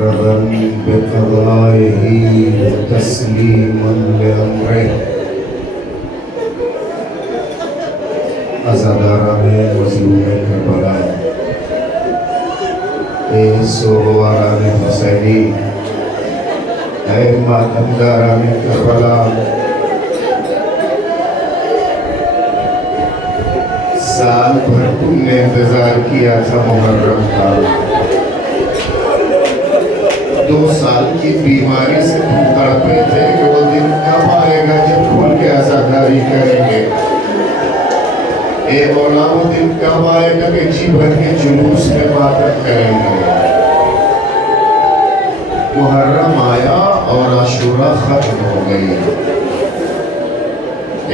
رضا بقضائه وتسليما لأمره عزاداران مظلوم کربلا اے سوگواران حسینی اے ماتمداران کربلا سال بھر تم نے انتظار کیا تھا محرم کا 2 سال کی بیماری سے تم تڑپے تھے کہ وہ دن کب آئے گا جب کھل کے عزاداری کریں گے اے مولا وہ دن کب آئے گا کہ جی بھر کے جلوس میں ماتم کریں گے محرم آیا اور عاشورہ ختم ہو گئی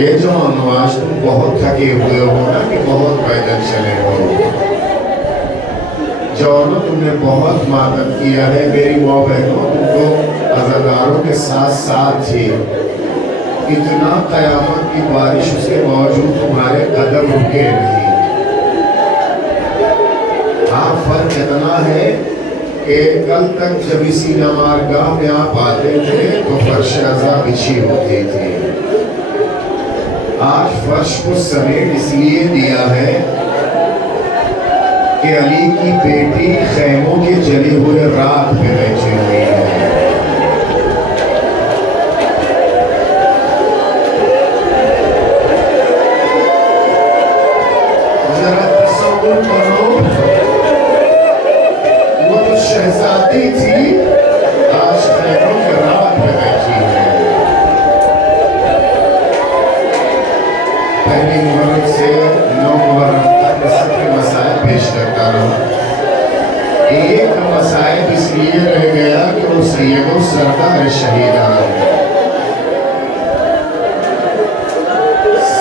یہ جو آج تم بہت تھکے ہوئے ہو نا کہ بہت پیدل چلے ہو جونو تم نے بہت ماتم کیا ہے میری ماں بہنوں تم کو عزاداروں کے ساتھ ساتھ تھی اتنا قیامت کی بارش اس کے باوجود تمہارے قدم رکے نہیں ہاں فرق اتنا ہے کہ کل تک جب اسی نمارگاہ میں آپ آتے تھے تو فرش عزا بچھی ہوتی تھی آج فرش کو سمیٹ اس لیے دیا ہے کہ علی کی بیٹی خیموں کے جلے ہوئے رات پہ بیٹھی ہوئی ہے ذرا تصور کرو وہ تو شہزادی تھی آج خیموں کے رات پہ بیٹھی ہے پہلی محرم سے 9 محرم تک سب کے مسائل پیش کرتا رہا ایک مسائل اس لیے رہ گیا کہ وہ سید و سردار شہیدان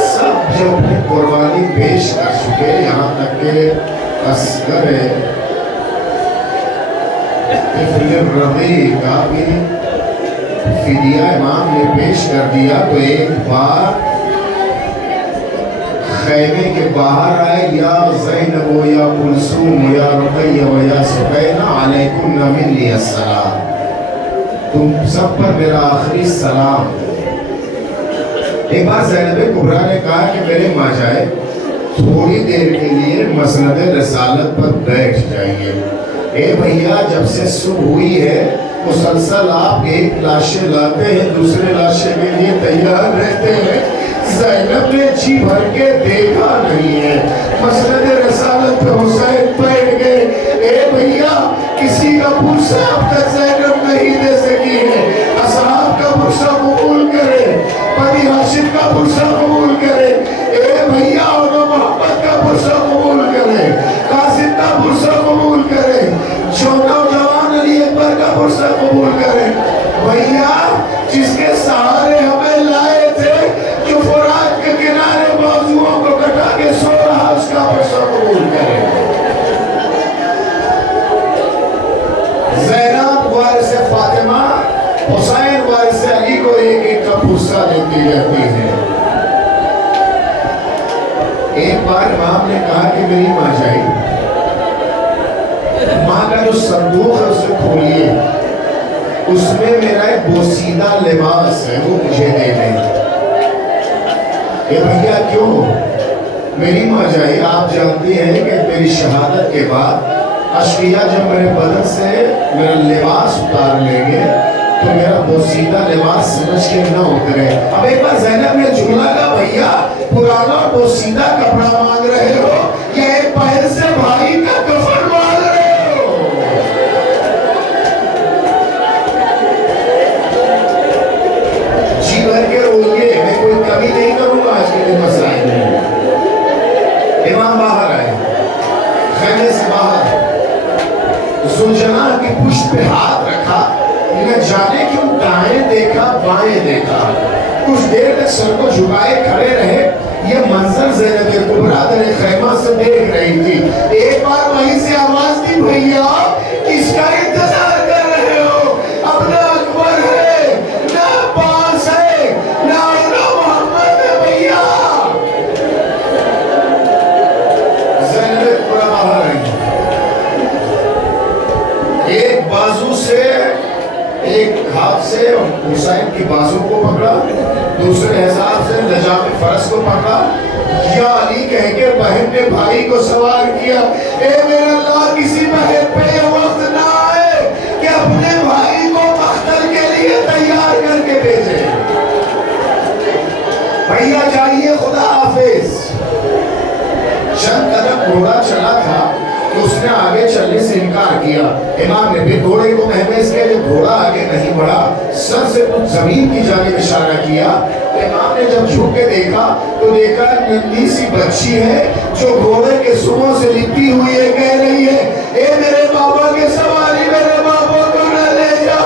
سب جو اپنی قربانی پیش کر چکے یہاں تک کہ اصغر طفل رضی کا بھی فدیہ امام نے پیش کر دیا تو ایک بار خیمے کے باہر آئے یا زینب و یا کلثوم و یا رقیہ و یا سبینہ علیکم منی السلام تم سب پر میرا آخری سلام ایک بار زینب کبریٰ نے کہا کہ میرے ماں جائے تھوڑی دیر کے لیے مسند رسالت پر بیٹھ جائیے اے بھیا جب سے صبح ہوئی ہے مسلسل آپ ایک لاشیں لاتے ہیں دوسرے لاشیں کے لیے تیار رہتے ہیں زینب نے جی بھر کے دیکھا نہیں ہے مسند رسالت پہ حسین بیٹھ گئے اے بھیا کسی کا پرسہ اب تک زینب نہیں دے سکی ہے اصحاب کا پرسہ قبول کرے بنی ہاشم کا پرسہ قبول کرے اے بھیا اور محمد کا پرسہ قبول کرے قاسم کا پرسہ قبول کرے جو نوجوان علی اکبر کا پرسہ قبول کرے بھیا جس کے سہارے ہمیں لائے تھے جو فرات کے کنارے بازوؤں کو کٹا کے سو رہا اس کا پرسہ قبول کرے زینب وارث فاطمہ حسین وارث علی کو ایک ایک کا پرسہ دیتی رہتی ہے ایک بار امام نے کہا کہ میری ماں جائے ماں کا جو صندوق ہے اسے کھولیے اس میں میرا ایک بوسیدہ لباس ہے وہ مجھے دے دیں اے بھیا کیوں میری ماں جائے آپ جانتی ہیں کہ میری شہادت کے بعد اشقیہ جب میرے بدن سے میرا لباس اتار لیں گے تو میرا بوسیدہ لباس سمجھ کے نہ اترے اب ایک بار زینب نے جملہ کہا بھیا پرانا بوسیدہ کپڑا مانگ رہے ہو یا ایک پہر سے بھائی کا کفن مانگ رہے ہو جی بھر کے روئیے میں کوئی کمی نہیں کروں گا آج کے دن مسائل میں امام باہر آئے خیمے سے باہر زلجناح کی پشت پہ ہاتھ رکھا نہ جانے کیوں دائیں دیکھا بائیں دیکھا کچھ دیر تک سر کو جھکائے کھڑے رہے یہ منظر زینب کبریٰ در خیمہ سے دیکھ رہی تھی ایک بار وہیں سے آواز دی بھیا کس کا انتظار کر رہے ہو اپنا اکبر ہے نہ عباس ہے نہ محمد ہے بھیا زینب کبریٰ باہر آئی ایک بازو سے ایک ہاتھ سے حسین کی بازو کو پکڑا، دوسرے حساب سے لجام فرس کو پکڑا، یا علی کہہ کے بہن نے بھائی کو سوال کیا، اے میرے اللہ کسی بہن پہ یہ وقت نہ آئے کہ اپنے بھائی کو مقتل کے لیے تیار کر کے بھیجے، بھیا جائیے خدا حافظ۔ چند قدم گھوڑا چلا تھا تو اس نے آگے چلنے سے انکار کیا، امام نے بھی گھوڑے کو مہمیز کیا، جب گھوڑا آگے نہیں بڑھا سر سے کچھ زمین کی جانب اشارہ کیا، امام نے جب جھک کے دیکھا تو دیکھا ننھی سی بچی ہے جو گھوڑے کے سروں سے لپٹی ہوئی ہے، کہہ رہی ہے اے میرے بابا کے سواری میرے بابا کو نہ لے جا،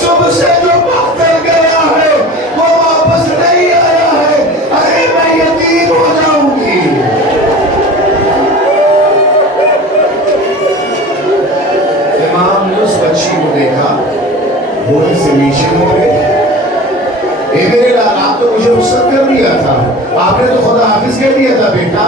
صبح سے جو مقتل گیا ہے وہ واپس نہیں آیا ہے، ارے میں یتیم ہو جاؤں گی۔ امام نے اس بچی کو دیکھا، گھوڑے سے نیچے اترے، اے میرے لال آپ تو مجھے رخصت کر دیا تھا، آپ نے تو خدا حافظ کہہ دیا تھا بیٹا۔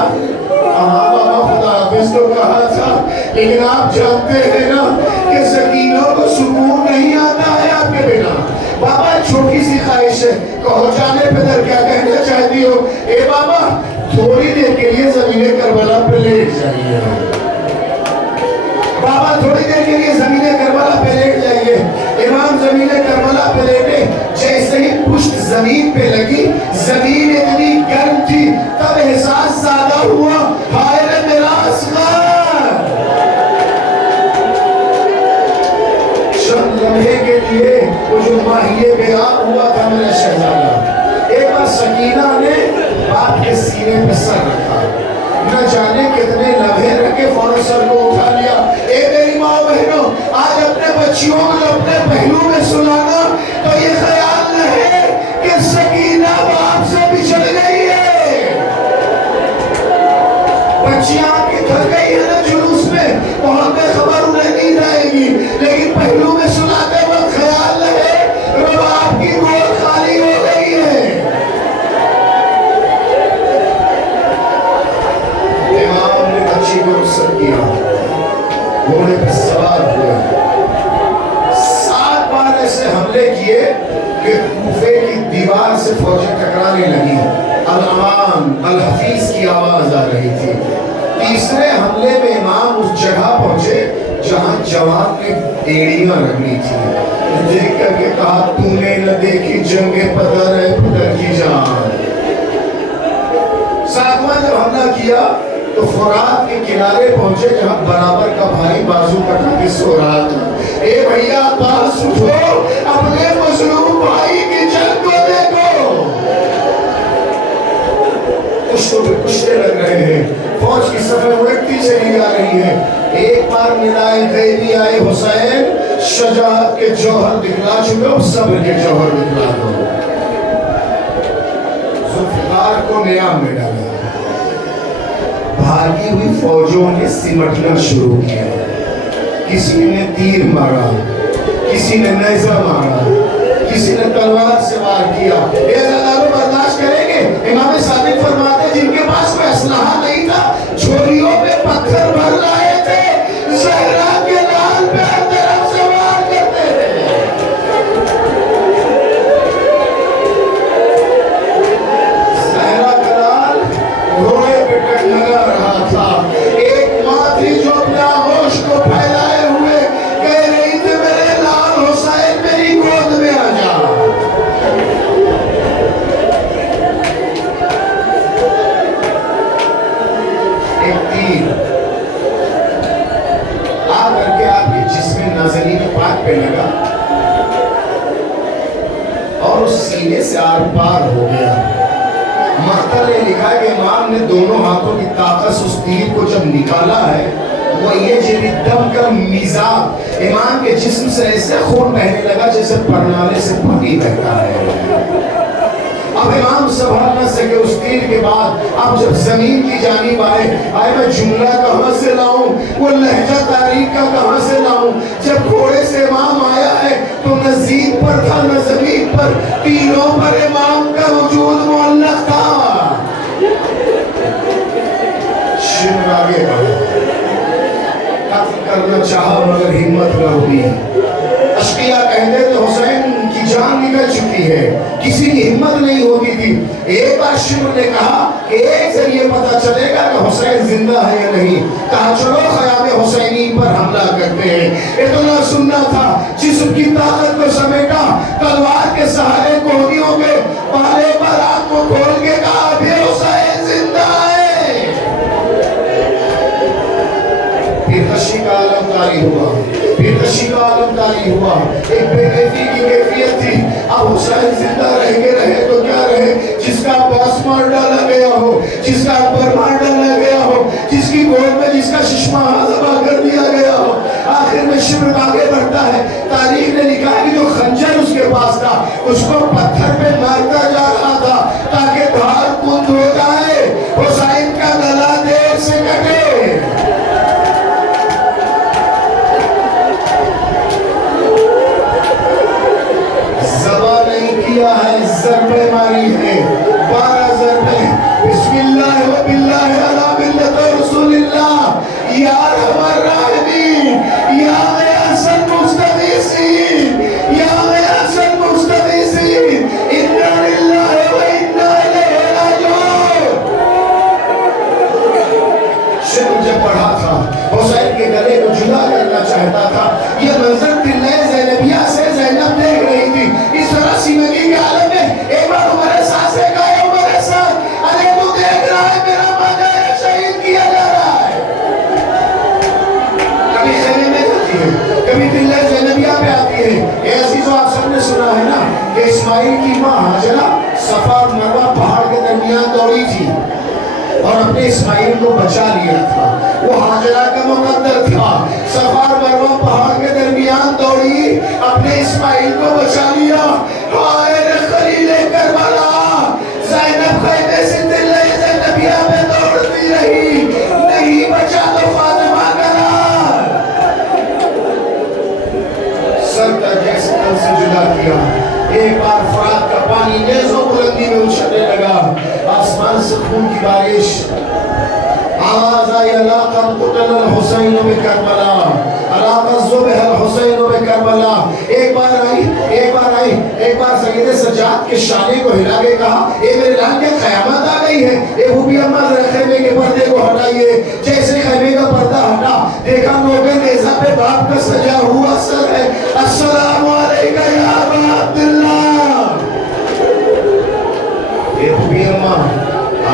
ہاں بابا خدا حافظ تو کہا تھا، لیکن آپ جانتے ہیں نا کہ سکینوں کو سکون نہیں آتا ہے آپ کے بنا۔ بابا چھوٹی سی خواہش ہے، کہو جانے پہ در کیا کہنا چاہتی ہو؟ اے بابا تھوڑی دیر کے لیے زمین کربلا پہ لیٹ جائیے، بابا تھوڑی دیر کے لیے زمین کربلا پہ لیٹ جائیے۔ امام زمین کربلا پہ لیٹے، جیسے ہی پشت زمین پہ لگی، زمین اتنی گرم تھی، تب احساس زیادہ ہوا، ہائے رے میرا اصغر۔ چند لمحے کے لیے وہ جو ماہیے بیان ہوا تھا میرا شہزادہ، ایک بار سکینہ نے باپ کے سینے پہ سر رکھا، نہ جانے کتنے لمحے رکھے، فوراً سر کو اٹھا لیا۔ اے میری ماں بہنوں، آج اپنے بچیوں کو اپنے پہلو میں سلانا تو یہ خیال رہے کہ سکینہ باپ سے بچھڑ گئی ہے، بچیاں کی تھک گئی ہے نا جلوس میں، وہاں پہ خبر انہیں نہیں رہے گی، لیکن پہلو میں سلاتے وقت خیال رہے کہ باپ کی گود خالی ہو گئی ہے۔ امام نے بچی کو رخصت کیا، گھوڑے پہ سوار ہوئے، 7 بار ایسے حملے کیے کہ کوفے کی دیوار سے فوجیں ٹکرانے لگی، الامان الحفیظ کی آواز آ رہی تھی۔ تیسرے حملے میں امام اس جگہ پہنچے جہاں جوان نے ایڑیاں رکھنی تھی، دیکھ کر کے کہا تو نے نہ دیکھی جنگ پدر ہے پدر کی جان۔ 7واں جب حملہ کیا تو فرات کے کنارے پہنچے جہاں برابر کا بھائی بازو کٹا کے سو رہا تھا۔ اے بھیا پاس اٹھو، اپنے مظلوم بھائی کی جنگ کو دیکھو۔ پشتوں پہ پشتے لگ رہے ہیں، فوج کی صفیں اڑتی چلی جا رہی ہیں۔ ایک بار ندائے غیبی آئے حسین، شجاعت کے جوہر دکھلا چکے ہو، صبر کے جوہر دکھلا دو۔ ذوالفقار کو نیام میں ڈالا، بھاگی ہوئی فوجوں نے سمٹنا شروع کیا، کسی نے تیر مارا، کسی نے نیزہ مارا، کسی نے تلوار سے وار کیا۔ یہ زلالو برداشت کریں گے؟ امام صادق فرماتے جن کے پاس کوئی اسلحہ نہیں تھا، جھولیوں میں پتھر بھر لائے تھے، زہرا کے لال پہ ہر طرف سے وار کرتے تھے۔ زہرا کا لال گھوڑے پہ ٹکرا رہا تھا، ایک ماں تھی جو اپنے آغوش کو پھیلائے ہوئے کہہ رہی تھی میرے لال حسین میری گود میں آ جا۔ ایک تیر آ کر کے آپ کے جسم نازنین پاک پہ لگا اور اس سینے سے آر پار ہو گیا۔ مختل نے لکھا کہ امام نے دونوں ہاتھوں کی طاقت اس تیر کو جب نکالا ہے وہ یہ جیری دم کا میزاب امام کے جسم سے ایسے خون بہنے لگا جیسے پرنالے سے پانی بہتا ہے۔ اب امام سنبھال نہ سکے اس تیر کے بعد، اب جب زمین کی جانب آئے میں جملہ کہاں سے لاؤں، وہ لہجہ تاریخ کا کہاں سے لاؤں؟ جب گھوڑے سے امام آیا ہے تو نہ زین پر تھا نہ زمین پر، تیروں پر امام کا وجود معلق تھا۔ شمر آگے بڑھا، قتل کرنا چاہا مگر ہمت نہ ہوئی، اشقیاء کہتے تھے حسین کی جان نکل چکی ہے، کسی کی ہمت نہیں ہوتی تھی. ایک بار شمر نے کہا کہ ایک ذریعے پتہ چلے گا کہ حسین زندہ ہے یا نہیں. کہا چلو خیام حسینی پر حملہ کرتے ہیں. اتنا سننا تھا، جسم کی طاقت کو سمیٹا، تلوار کے سہارے کوہنیوں کے بالے پر آنکھ کو کھول کے کہا ابھی حسین زندہ ہے. پھر خشی کا عالم طاری ہوا، پھر خشی کا عالم طاری ہوا. ایک بے کیفی کی کیفیت تھی. اب حسین زندہ رہے تو کیا رہے، جس کا باس مار ڈالا گیا ہو، جس کا اکبر مار ڈالا گیا ہو، جس کی گود میں جس کا ششمہ ذبح کر دیا گیا ہو. آخر میں شمر آگے بڑھتا ہے. تاریخ نے لکھا ہے کہ جو خنجر اس کے پاس تھا اس کو پتھر پہ مارتا جا رہا تھا تاکہ دھار کند ہو جائے، حسین کا گلا دیر سے کٹے. ہے ضربے ماری ہے 12 ضربے. بسم اللہ و باللہ علی ملت رسول اللہ یا ارحم الراحمین یا غیاث المستغیثین یا غیاث المستغیثین انا للہ و انا الیہ راجعون. شمر جب پڑھا تھا حسین کے گلے کو جدا کرنا چاہتا تھا. یہ منظر دلے زینبیہ سے زینب دیکھ رہی تھی. اس طرح سیمگی کے عالم میں ایک بار ہمارے ساتھ سے گئے ہمارے ساتھ ارے تو دیکھ رہا ہے میرا مانا ہے شہید کیا جا رہا ہے. کبھی خیمے میں جاتی ہے، کبھی دلے زینبیہ پہ آتی ہے. یہ عزیزو آپ سب نے سنا ہے نا کہ اسماعیل کی ماں حاجرہ صفا اور مروہ پہاڑ کے درمیان دوڑی تھی اور اپنے اسماعیل کو بچا لیا تھا. وہ حاجرہ کا مقدر تھا. صفا اور مروہ پہاڑ کے درمیان دوڑی، اپنے اسماعیل کو بچا لیا. ہائے خلیل کربلا، زینب خیمے سے دلے زینبیہ میں دوڑتی رہی، نہیں بچا تو فاطمہ کرا. سر تک جیسے تن سے جدا کیا. ایک بار فرات کا پانی نیزوں بلندی میں اچھلنے لگا. آسمان سے خون کی بارش. آواز آئی علاقہ قتل الحسین بکربلا، علاقہ ذبح الحسین بکربلا. ایک بار سید سجاد کے شانے کو ہلا کے کہا اے میرے لال کے قیامت آ گئی ہے. اے بھوبی اماں ذرا خیمے کے پردے کو ہٹائیے. جیسے خیمے کا پردہ ہٹا دیکھا موقع نیزہ پہ باپ کا سجا ہوا سر ہے. السلام علیکہ یا ابا عبداللہ. اے بھوبی اماں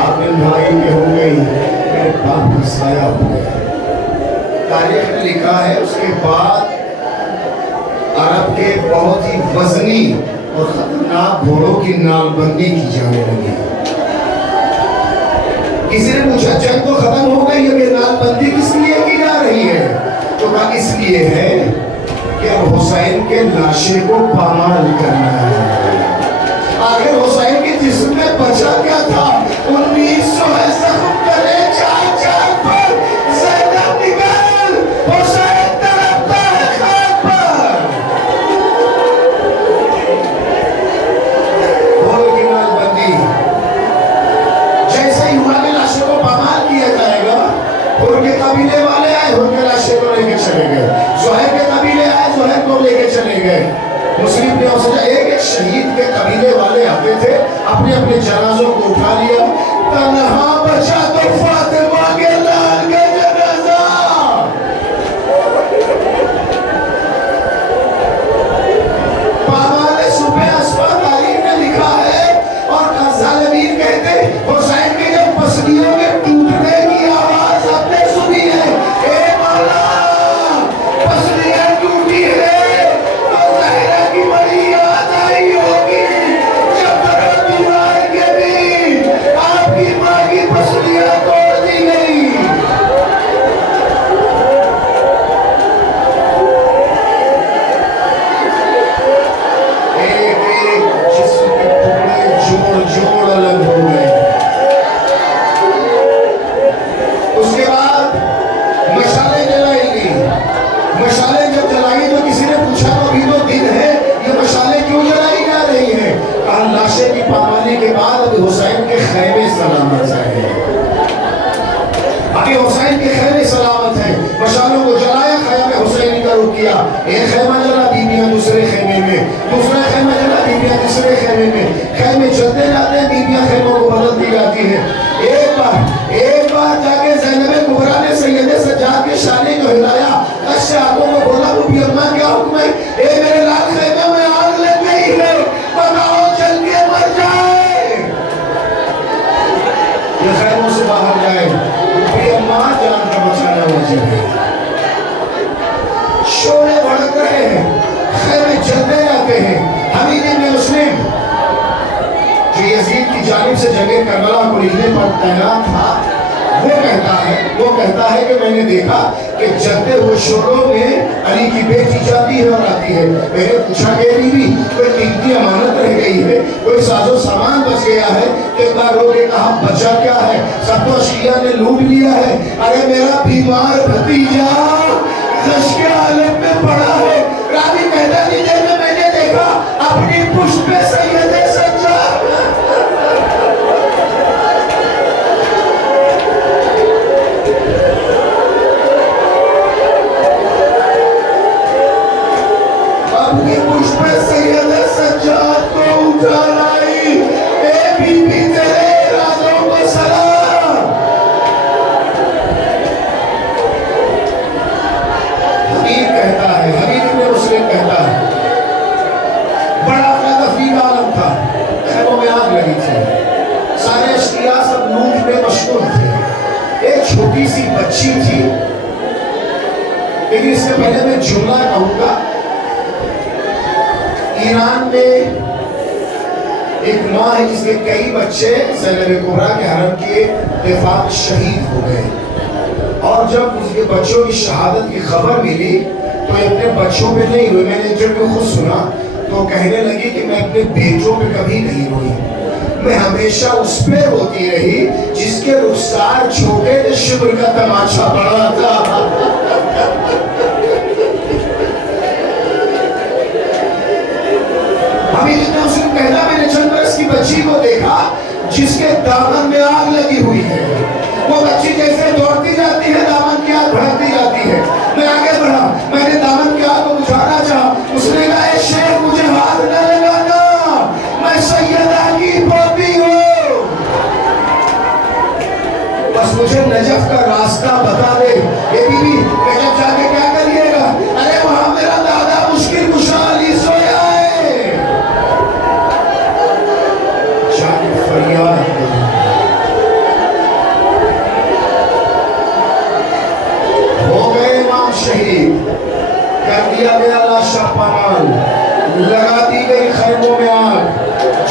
آپ ان بھائیوں کے ہو گئی، میرے باپ کا سایہ ہو گیا. تاریخ نے لکھا ہے اس کے بعد عرب کے بہت ہی وزنی اور خطرناک گھوڑوں کی نال بندی کی جانے لگی. کسی نے پوچھا جنگ تو ختم ہو گئی ہے، یہ نال بندی کس لیے کی جا رہی ہے؟ تو کہا اس لیے ہے کہ اب حسین کے لاشے کو پامال کرنا ہے. آخر حسین کے جسم میں بچا کیا تھا؟ 1900 ہے زخم کرے چار چار پر زینب نکل، حسین تڑپتا ہے خاک پر. گھوڑے کی نال بندی جیسے ہی ہوا کے لاشے کو پامال کیا جائے گا. ان کے قبیلے والے آئے، ان کے لاشے کو لے کے چلے گئے. زہر کے قبیلے آئے، زہر کو لے کے چلے گئے. مسلم نے اسے ایک شہید کے قبیلے والے آتے تھے، اپنے اپنے جنازوں کو اٹھا لیا. تنہا بچا تو فاطمہ کے لال کا جنازہ. پامال صبح اسفا تاریخ نے لکھا ہے اور ظالمین کہتے حسین کے جب پسلیوں کے ٹوٹنے کی آواز آپ نے سنی ہے، اے مولا پسلیاں ٹوٹی ہے تو زہرہ کی بڑی یاد آئی ہوگی جب تک دیوار کے بھی آپ کی ماں کی پسلیاں توڑ دی گئی. ایک ایک جسم کے ٹکڑے جوڑ جوڑ الگ ہو گئے. اس کے بعد مشالیں جلائی گئی. مشالیں جب جلائی تو کسی نے پوچھا تو ابھی تو دن ہے، یہ مشالیں کیوں جلائی جا رہی ہیں؟ کہا لاشے کی پامالی کے بعد ابھی حسین کے خیمے سلامت ہیں. ابھی حسین کے خیمے سلامت ہیں. مشالوں کو جلایا، خیمے حسینی کا رخ کیا. ایک خیمہ جلا، بیویاں دوسرے خیمے چلتے جاتے ہیں، بیویاں خیموں کو بدلتی جاتی ہیں۔ ایک بار جا کے زینب کبریٰ نے سید سجاد کے شانے کو ہلایا، اشاروں کو بولا بی اماں کیا حکم ہے؟ اے میرے لال خیمے میں آگ لگ گئی ہے، بتاؤ چل کے مر جائے، یہ خیموں سے باہر جائے، بی اماں جان کا بچانا واجب ہے۔ شعلے بھڑک رہے ہیں، خیمے چلتے جاتے ہیں۔ حمید ابن مسلم جو یزید کی جانب سے جنگ کربلا کو لکھنے پر تعینات تھا، وہ کہتا ہے کہ میں نے دیکھا کہ جلتے ہوئے شعلوں میں علی کی بیٹی جاتی ہے اور آتی ہے۔ میں نے پوچھا کہ بیوی کوئی قیمتی امانت رہ گئی ہے، کوئی ساز و سامان بچ گیا ہے؟ ایک بار رو کے کہا بچا کیا ہے، سب تو شیعہ نے لوٹ لیا ہے۔ ارے میرا بیمار بھتیجا خشک عالم میں پڑا ہے۔ راوی کہتا ہے جب میں نے دیکھا اپنی پشت پہ سید سجاد، اپنی پشت پہ سید سجاد کو اٹھا لائی، اے بی بی تیرے ارادوں کو سلام۔ حمید کہتا ہے، حمید ابن مسلم کہتا ہے بڑا تفریح عالم تھا، خیموں میں آگ لگی تھی، سارے اشقیاء سب لوٹ میں مشغول تھے۔ ایک چھوٹی سی بچی تھی، لیکن اس سے پہلے میں جملہ کہوں گا، ایران میں ایک ماں ہے جس کے کئی بچے زینب کبریٰ کے حرم کے دفاع شہید ہو گئے، اور جب اس کے بچوں کی شہادت کی خبر ملی تو اپنے بچوں پہ نہیں ہوئی۔ میں نے انٹرویو خود سنا تو کہنے لگی کہ میں اپنے بیٹوں پہ کبھی نہیں روئی، میں ہمیشہ اس پہ روتی رہی جس کے رخسار چھوٹے تھے، شبر کا تماشا بڑا تھا۔ ابھی جتنا اس کو کہنا، میں نے چند برس کی بچی کو دیکھا جس کے دامن میں آگ لگی ہوئی ہے، وہ بچی جیسے دوڑتی جاتی ہے دامن کی آگ بھڑکتی جاتی ہے۔ میں آگے بڑھا، میں نے دامن کی آگ کو بجھانا چاہا، اس نے کہا اے شیخ مجھے ہاتھ نہ لگانا، میں سیدہ کی پوتی ہوں، بس مجھے نجف کا راستہ بتا دے۔ یہ بی بی نجف جا کے کیا کریے گا؟ ارے وہاں میرا دادا مشکل کشا علی سویا ہے، جا کے فریاد کرو۔ ہو گئے امام شہید، کر دیا گیا لاشا پامال، لگا دی گئی خیموں میں آگ۔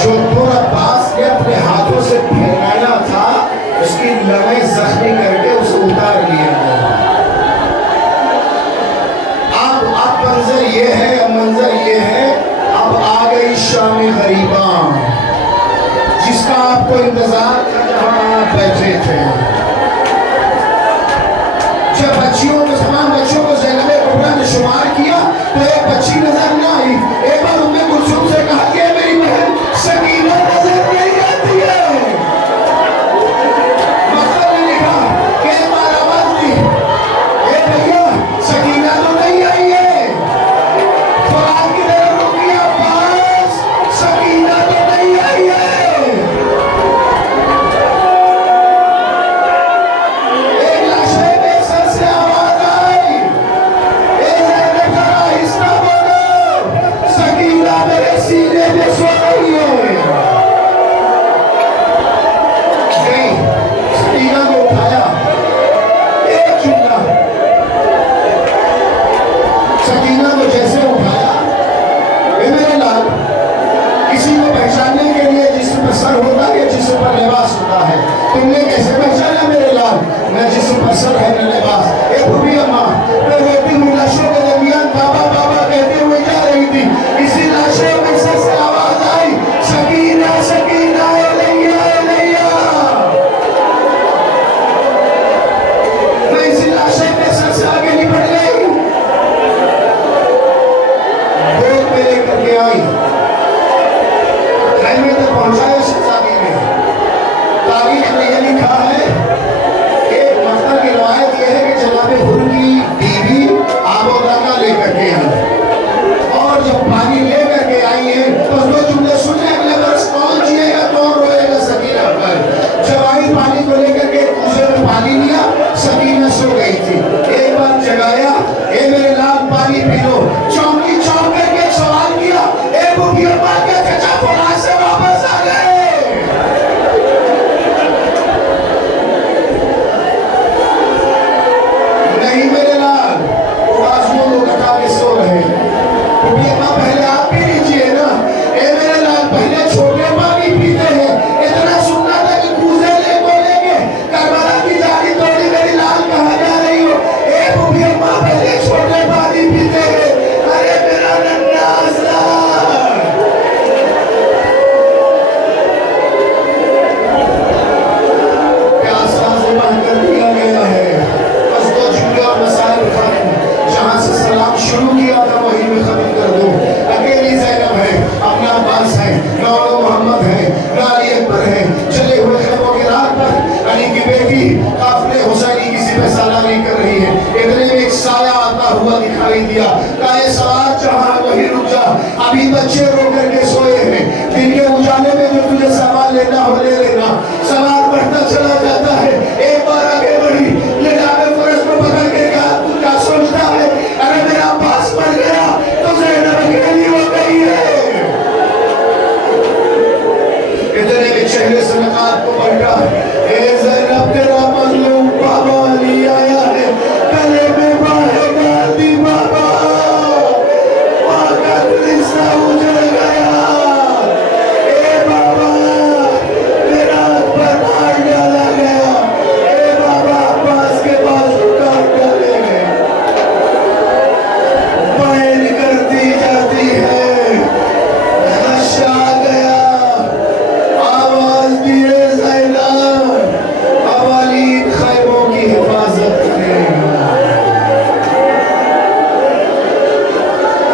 جو دور عباس نے اپنے ہاتھوں سے پھیلایا تھا اس کی لمحے زخمی کر کے اسے اتار لیا گیا۔ اب منظر یہ ہے، اب آ گئی شام غریباں جس کا آپ کو انتظار تھا جہاں آپ بیٹھے تھے۔ جب تمام بچوں کو زینب کبریٰ نے شمار کیا تو ایک بچی نظر نہ آئی۔ ایک بار ام کلثوم سے کہا کہ میری بہن سکینہ نظر نہیں آتی ہے، مکتب نے لکھا کہ ایک بار آواز دی، اے بھیا سکینہ تو نہیں آئی ہے، فرات کی طرف رکی عباس، سکینہ تو نہیں آئی ہے۔ ایک لاشے بے سر سے آواز آئی، اے زینب ذرا آہستہ بولو، سکینہ میرے سینے میں سو رہی ہے۔ نہیں، سکینہ کو اٹھایا، ایک جملہ، سکینہ کو جیسے اٹھایا، اے میرے لال، کسی کو پہچاننے کے لیے جسم پر سر ہوتا ہے یا جسم پر لباس ہوتا ہے، تم نے کیسے پہچانا میرے لال؟ نہ جسم پر سر ہے نہ لباس۔ اے بھوبی اماں، میں روتی ہوئی لاشوں کے درمیان بابا بابا کہتے ہوئے جا رہی تھی، اسی لاشے میں سے آواز آئی، سکینہ سکینہ الیہ الیہ۔ میں اسی لاشے میں سر سے آگے نپٹ گئی، گود میں لے کر کے آئی، خیمے تک پہنچایا شہزادی نے۔ تاریخ میں یہ لکھا ہے کہ مقتل کی روایت یہ ہے کہ جناب حر کی بیوی آب و دانا لے کر کے آئی، اور جب پانی لے کر کے آئی ہے تو دو جملے سنے، اگلے برس کون ابھی بچے رو کر کے سوئے ہیں، دن کے اجالے میں جو تجھے سامان لینا ہو لے لینا، سامان بڑھتا چلا جاتا ہے، ایک بار آگے بڑھی، لگامِ فرس کو پکڑ کے کہا تو کیا سوچتا ہے اگر میرا عباس مر گیا تو زینب اکیلی ہو گئی ہے۔ اتنے کے چہرے سے نقاب کو پلٹا